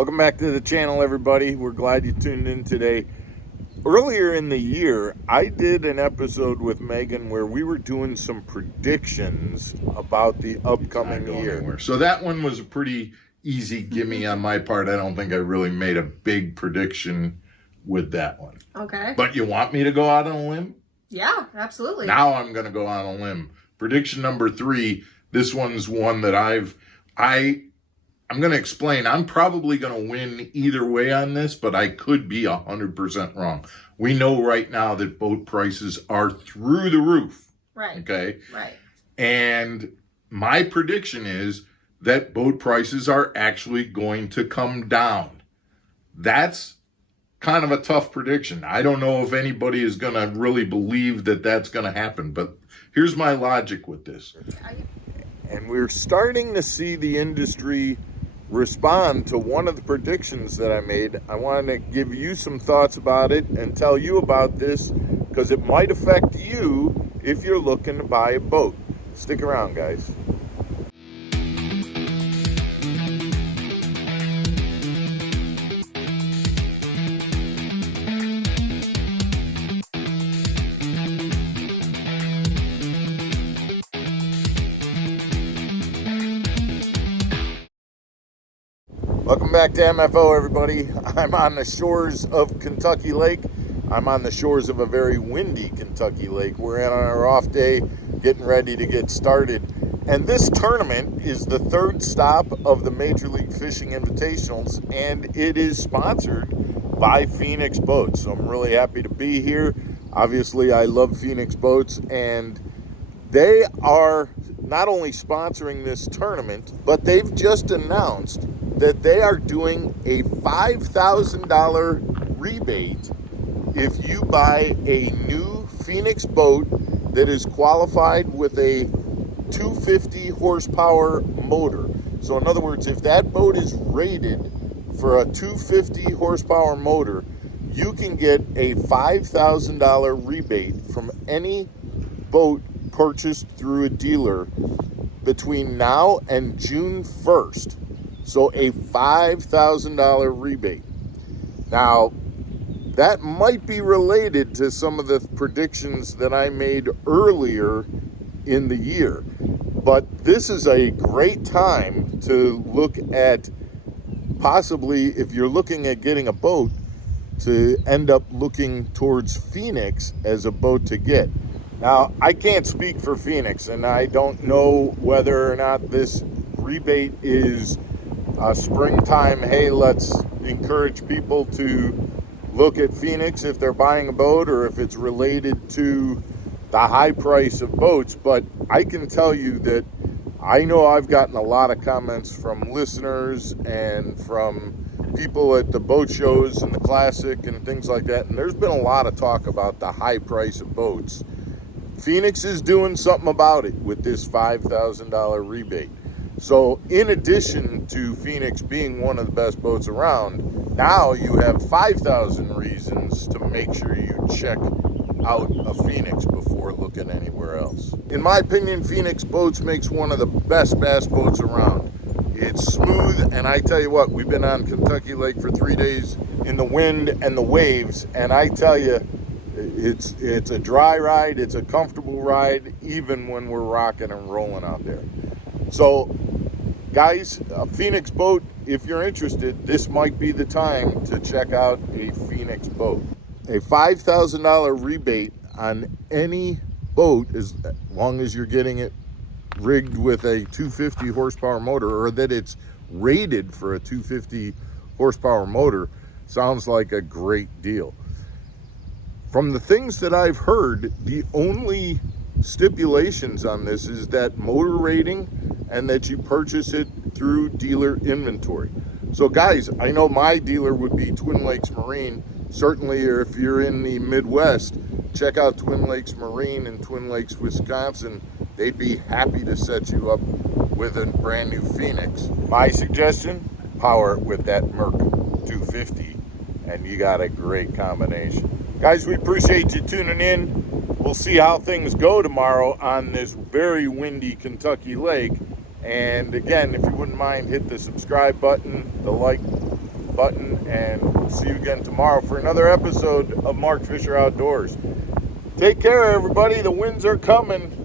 Welcome back to the channel, everybody. We're glad you tuned in today. Earlier in the year, I did an episode with Megan where we were doing some predictions about the upcoming year. Anywhere. So that one was a pretty easy gimme on my part. I don't think I really made a big prediction with that one. Okay. But you want me to go out on a limb? Yeah, absolutely. Now I'm going to go on a limb. Prediction number 3. This one's one that I'm going to explain. I'm probably going to win either way on this, but I could be 100% wrong. We know right now that boat prices are through the roof. Right. Okay. Right. And my prediction is that boat prices are actually going to come down. That's kind of a tough prediction. I don't know if anybody is going to really believe that that's going to happen, but here's my logic with this. And we're starting to see the industry respond to one of the predictions that I made. I wanted to give you some thoughts about it and tell you about this because it might affect you if you're looking to buy a boat. Stick around, guys. Welcome back to MFO, everybody. I'm on the shores of Kentucky Lake. I'm on the shores of a very windy Kentucky Lake. We're in on our off day, getting ready to get started. And this tournament is the third stop of the Major League Fishing Invitationals, and it is sponsored by Phoenix Boats. So I'm really happy to be here. Obviously, I love Phoenix Boats, and they are not only sponsoring this tournament, but they've just announced that they are doing a $5,000 rebate if you buy a new Phoenix boat that is qualified with a 250 horsepower motor. So in other words, if that boat is rated for a 250 horsepower motor, you can get a $5,000 rebate from any boat purchased through a dealer between now and June 1st. So a $5,000 rebate. Now, that might be related to some of the predictions that I made earlier in the year. But this is a great time to look at, possibly, if you're looking at getting a boat, to end up looking towards Phoenix as a boat to get. Now, I can't speak for Phoenix, and I don't know whether or not this rebate is springtime, hey, let's encourage people to look at Phoenix if they're buying a boat, or if it's related to the high price of boats. But I can tell you that I know I've gotten a lot of comments from listeners and from people at the boat shows and the Classic and things like that, and there's been a lot of talk about the high price of boats. Phoenix is doing something about it with this $5,000 rebate. So in addition to Phoenix being one of the best boats around, now you have 5,000 reasons to make sure you check out a Phoenix before looking anywhere else. In my opinion, Phoenix Boats makes one of the best bass boats around. It's smooth, and I tell you what, we've been on Kentucky Lake for 3 days in the wind and the waves, and I tell you, it's a dry ride, it's a comfortable ride, even when we're rocking and rolling out there. So, guys, a Phoenix boat, if you're interested, this might be the time to check out a Phoenix boat. A $5,000 rebate on any boat, as long as you're getting it rigged with a 250 horsepower motor, or that it's rated for a 250 horsepower motor, sounds like a great deal. From the things that I've heard, the only stipulations on this is that motor rating and that you purchase it through dealer inventory. So guys, I know my dealer would be Twin Lakes Marine. Certainly, if you're in the Midwest, check out Twin Lakes Marine in Twin Lakes, Wisconsin. They'd be happy to set you up with a brand new Phoenix. My suggestion, power it with that Merc 250 and you got a great combination. Guys, we appreciate you tuning in. We'll see how things go tomorrow on this very windy Kentucky lake. And again, if you wouldn't mind, hit the subscribe button, the like button, and we'll see you again tomorrow for another episode of Mark Fisher Outdoors. Take care, everybody. The winds are coming.